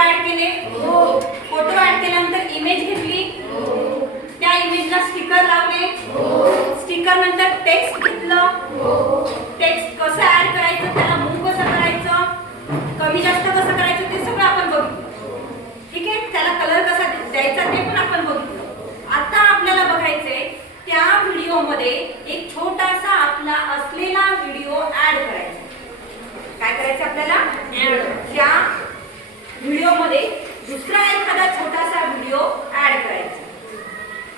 Add केले, photo add केल्यानंतर image घेतली, त्या इमेजला स्टिकर लावले, स्टिकर नंतर टेक्स्ट घेतलं, टेक्स्ट कसं ऍड करायचं, त्याला मूव्ह कसं करायचं, कमी जास्त कसं करायचं ते सगळं आपण बघितलं. ठीक आहे, त्याला कलर कसा द्यायचा ते पण आपण बघितलं. आता आपल्याला बघायचंय त्या व्हिडिओमध्ये एक छोटासा आपला असलेला व्हिडिओ ऍड करायचा. काय करायचं आपल्याला? त्या व्हिडिओमध्ये दुसरा एखादा छोटासा व्हिडिओ ऍड करायचा.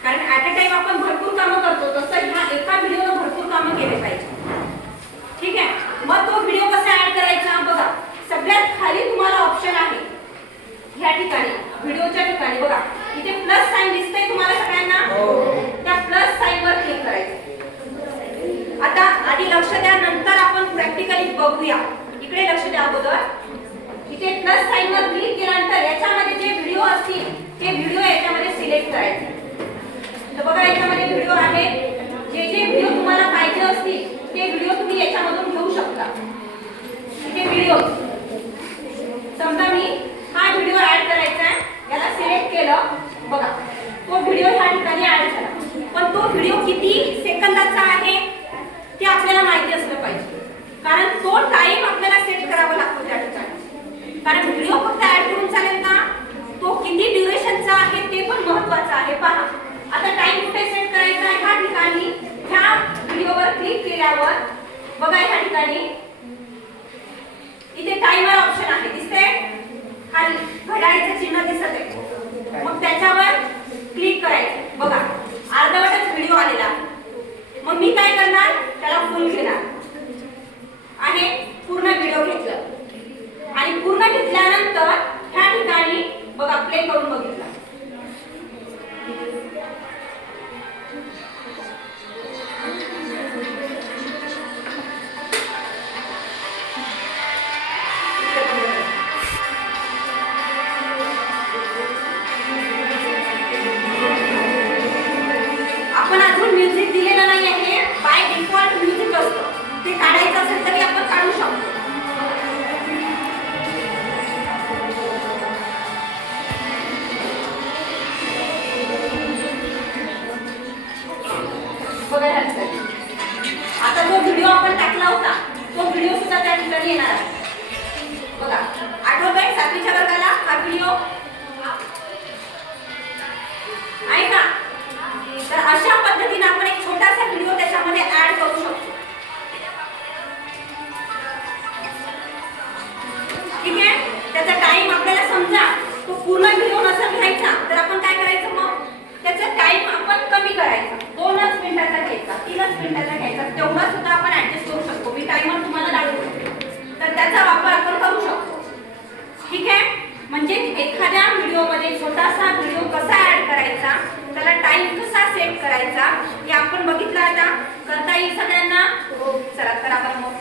कारण ऍट अ टाइम आपण भरपूर कामं करतो, तसं ह्या एका व्हिडिओला भरपूर कामं केले पाहिजे. ठीक आहे, मग तो व्हिडिओ कसा ऍड करायचा बघा. सगळ्यात खाली तुम्हाला ऑप्शन आहे ह्या ठिकाणी, व्हिडिओच्या ठिकाणी बघा, इथे प्लस साइन दिसतंय तुम्हाला सगळ्यांना. त्या प्लस साइन वर क्लिक करायचं. आता आधी लक्ष द्या, नंतर आपण प्रॅक्टिकली बघूया. इकडे लक्ष द्या अगोदर. इथे प्लस साइन वर क्लिक केल्यानंतर याच्यामध्ये जे व्हिडिओ असतील ते व्हिडिओ याच्यामध्ये सिलेक्ट करायचे. तर बघा याच्यामध्ये व्हिडिओ आहे. जे जे व्हिडिओ तुम्हाला पाहिजे असतील ते व्हिडिओ तुम्ही याच्यामधून घेऊ शकता. इथे व्हिडिओ, समजा मी हा व्हिडिओ ऍड करायचा आहे, याला सिलेक्ट केलं, बघा तो व्हिडिओ ह्या ठिकाणी ऍड झाला. पण तो व्हिडिओ किती सेकंदाचा आहे ते आपल्याला माहिती असलं पाहिजे, कारण तो टाइम आपल्याला सेट करावा लागतो त्या ठिकाणी. कारण व्हिडिओ फक्त ऍड करून चालेल का, तो किती ड्युरेशनचा आहे ते पण महत्त्वाचं आहे. पहा आता टाइम कुठे सेट करायचा आहे, ह्या ठिकाणी ह्या व्हिडिओवर क्लिक केल्यावर बघा ह्या ठिकाणी इथे टाइमर ऑप्शन आहे, दिसते खाली घड्याळीचं चिन्ह दिसत आहे. मग त्याच्यावर क्लिक करायचं. बघा अर्धवटच व्हिडिओ आलेला आहे. मग मी काय करणार, त्याला फुल घेणार आहे, पूर्ण व्हिडिओ घेतलं आणि पूर्ण घेतल्यानंतर ह्या ठिकाणी बघा प्ले करून बघितलं. आपण अजून म्युझिक दिलेलं नाही आहे, बाय डिफॉल्ट म्युझिक असतं, ते काढायचं असेल तरी आपण काढू शकतो. बघा आता जो व्हिडिओ आपण टाकला होता तो व्हिडिओ सुद्धा त्या ठिकाणी येणार आहे. बघा आठवतंय 7वीच्या वर्गाला हा व्हिडिओ आहे का. तर अशा पद्धतीने आपण एक छोटासा व्हिडिओ त्याच्यामध्ये ऍड करू शकतो. ठीक आहे, त्याचा टाइम आपल्याला समजा तो पूर्ण व्हिडिओ नसेल घ्यायचा तर आपण काय करायचं, मग त्याचा टाइम आपण कमी करायचा. 2च मिनिटाचा घ्यायचा, 3च मिनिटाचा घ्यायचा, तेवढा सुद्धा आपण ऍडजस्ट करू शकतो. मी टाइमर तुम्हाला दाखवतो, तर त्याचा वापर आपण करू शकतो. ठीक आहे, म्हणजे एखाद्या व्हिडिओमध्ये छोटासा व्हिडिओ कसा ऍड करायचा, त्याला टाइम कसा सेट करायचा हे आपण बघितलं. आता करता येईल सगळ्यांना. चला तर आपण मग